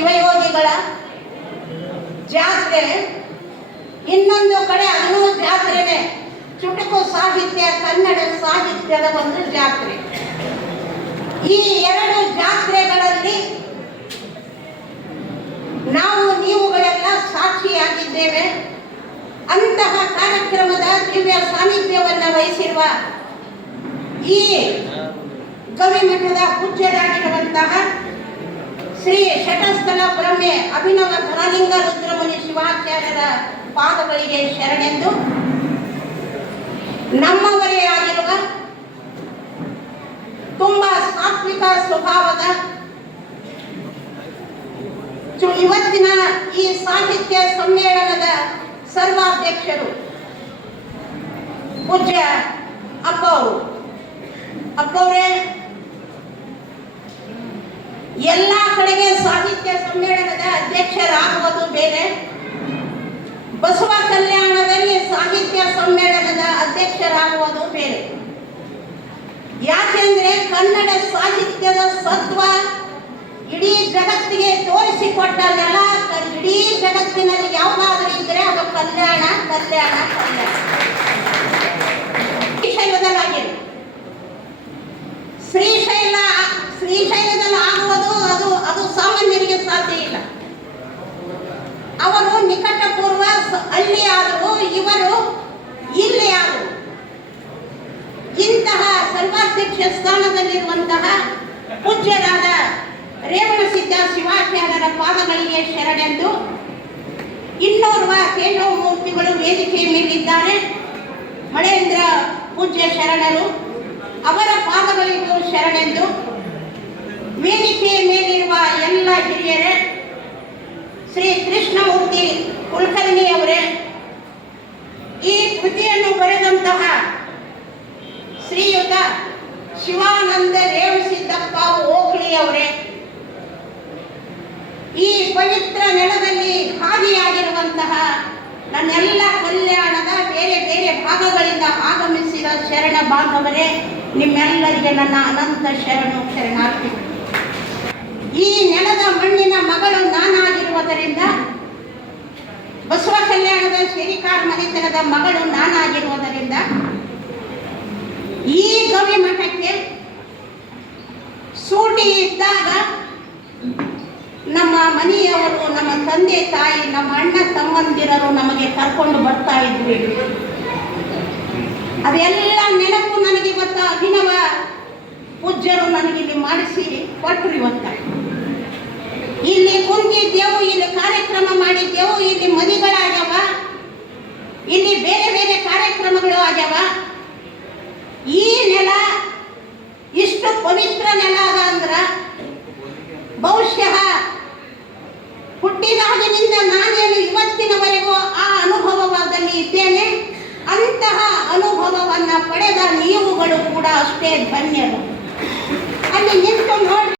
ಶಿವಯೋಗಿಗಳ ಜಾತ್ರೆ, ಇನ್ನೊಂದು ಕಡೆ ಅನ್ನೋ ಜಾತ್ರೆನೇ ಚುಟುಕು ಸಾಹಿತ್ಯ, ಕನ್ನಡ ಸಾಹಿತ್ಯದ ಒಂದು ಜಾತ್ರೆ. ಈ ಎರಡು ಜಾತ್ರೆಗಳಲ್ಲಿ ನಾವು ನೀವುಗಳೆಲ್ಲ ಸಾಕ್ಷಿಯಾಗಿದ್ದೇವೆ. ಅಂತಹ ಕಾರ್ಯಕ್ರಮದ ದಿವ್ಯ ಸಾನ್ನಿಧ್ಯವನ್ನು ವಹಿಸಿರುವ ಈ ಗವಿಮಠದ ಪೂಜ್ಯರಾಗಿರುವಂತಹ ಶ್ರೀ ಶಟಸ್ಥಲ ಬ್ರಹ್ಮೆ ಅಭಿನವ ಧನಲಿಂಗ ರುದ್ರಮುನಿ ಶಿವಾಚಾರ್ಯರ ಪಾದಗಳಿಗೆ ಶರಣೆಂದು, ನಮ್ಮವರೇ ಆಗಿರುವ ತುಂಬಾ ಸಾತ್ವಿಕ ಸ್ವಭಾವದ ಇವತ್ತಿನ ಈ ಸಾಹಿತ್ಯ ಸಮ್ಮೇಳನದ ಸರ್ವಾಧ್ಯಕ್ಷರು ಪೂಜ್ಯ ಅಪ್ಪವರೇ, ಎಲ್ಲ ಕಡೆಗೆ ಸಾಹಿತ್ಯ ಸಮ್ಮೇಳನದ ಅಧ್ಯಕ್ಷರಾಗುವುದು ಬೇರೆ, ಬಸವ ಕಲ್ಯಾಣದಲ್ಲಿ ಸಾಹಿತ್ಯ ಸಮ್ಮೇಳನದ ಅಧ್ಯಕ್ಷರಾಗುವುದು ಬೇರೆ. ಯಾಕೆಂದ್ರೆ ಕನ್ನಡ ಸಾಹಿತ್ಯದ ಸತ್ವ ಇಡೀ ಜಗತ್ತಿಗೆ ತೋರಿಸಿಕೊಟ್ಟ ನೆಲ, ಇಡೀ ಜಗತ್ತಿನಲ್ಲಿ ಯಾವುದಾದ್ರೂ ಇದ್ರೆ ಅದು ಕಲ್ಯಾಣ ಕಲ್ಯಾಣ ಕಲ್ಯಾಣ. ಶ್ರೀಶೈಲದಲ್ಲಾಗಿದೆ, ಶ್ರೀಶೈಲದಲ್ಲಿ ಆಗುವುದು ಅದು ಸಾಮಾನ್ಯರಿಗೆ ಸಾಧ್ಯ ಇಲ್ಲ. ಅವರು ನಿಕಟಪೂರ್ವ ಅಲ್ಲಿ ಆದರು, ಇವರು ಇಲ್ಲಿ ಆದರು. ಇಂತಹ ಸರ್ವಾಧ್ಯಕ್ಷ ಸ್ಥಾನದಲ್ಲಿರುವಂತಹ ಪೂಜ್ಯರಾದ ರೇವಣಸಿದ್ಧ ಶಿವಾಚಾರ್ಯರ ಪಾದಗಳಿಗೆ ಶರಣೆಂದು, ಇನ್ನೋರ್ವ ಕೇಶವ ಮೂರ್ತಿಗಳು ವೇದಿಕೆ ಮೇಲಿದ್ದಾರೆ, ಮಳೇಂದ್ರ ಪೂಜ್ಯ ಶರಣರು, ಅವರ ಪಾದಗಳಿಗೂ ಶರಣೆಂದು, ವೇದಿಕೆಯ ಮೇಲಿರುವ ಎಲ್ಲ ಹಿರಿಯರೇ, ಶ್ರೀ ಕೃಷ್ಣಮೂರ್ತಿ ಕುಲಕರ್ಣಿ ಅವರೇ, ಈ ಕೃತಿಯನ್ನು ಬರೆದಂತಹ ಶ್ರೀಯುತ ಶಿವಾನಂದ ರೇವಣಸಿದ್ದಪ್ಪ ಓಕ್ಳಿ ಅವರೇ, ಈ ಪವಿತ್ರ ನೆಲದಲ್ಲಿ ಹಾದಿಯಾಗಿರುವಂತಹ ನನ್ನೆಲ್ಲ ಕಲ್ಯಾಣದ ಬೇರೆ ಬೇರೆ ಭಾಗಗಳಿಂದ ಆಗಮಿಸಿದ ಶರಣ ಬಾಂಧವರೇ, ನಿಮ್ಮೆಲ್ಲರಿಗೆ ನನ್ನ ಅನಂತ ಶರಣಾರ್ಥಿ. ಈ ನೆಲದ ಮಣ್ಣಿನ ಮಗಳು ನಾನಾಗಿರುವುದರಿಂದ, ಬಸವ ಕಲ್ಯಾಣದ ಶ್ರೀಕಾರ್ ಮನೆತನದ ಮಗಳು ನಾನಾಗಿರುವುದರಿಂದ, ಈ ಗವಿ ಮಠಕ್ಕೆ ಸೂಟಿ ಇದ್ದಾಗ ನಮ್ಮ ಮನೆಯವರು, ನಮ್ಮ ತಂದೆ ತಾಯಿ, ನಮ್ಮ ಅಣ್ಣ ತಮ್ಮಂದಿರರು ನಮಗೆ ಕರ್ಕೊಂಡು ಬರ್ತಾ ಇದ್ವಿ. ಅದೆಲ್ಲ ನೆನಪು ನನಗೆ ಇವತ್ತು ಅಭಿನವ ಪೂಜ್ಯರು ನನಗಿಲ್ಲಿ ಮಾಡಿಸಿ ಕೊಟ್ಟರು. ಇವತ್ತ ಇಲ್ಲಿ ಕುಂತಿದ್ದೆವು, ಇಲ್ಲಿ ಕಾರ್ಯಕ್ರಮ ಮಾಡಿದ್ದೆವು, ಇಲ್ಲಿ ಮದುವೆಗಳಾಗ್ಯವ, ಇಲ್ಲಿ ಬೇರೆ ಬೇರೆ ಕಾರ್ಯಕ್ರಮಗಳು ಆಗ್ಯವ. ಈ ನೆಲ ಇಷ್ಟು ಪವಿತ್ರ ನೆಲ ಅದ ಅಂದ್ರ ಬಹುಶಃ ಹುಟ್ಟಿದಾಗಿನಿಂದ ನಾನೇನು ಇವತ್ತಿನವರೆಗೂ ಆ ಅನುಭವದಲ್ಲಿ ಇದ್ದೇನೆ. ಅಂತಹ ಅನುಭವವನ್ನ ಪಡೆದ ನೀವುಗಳು ಕೂಡ ಅಷ್ಟೇ ಧನ್ಯರು. ಅಲ್ಲಿ ನಿಂತು ನೋಡಿ.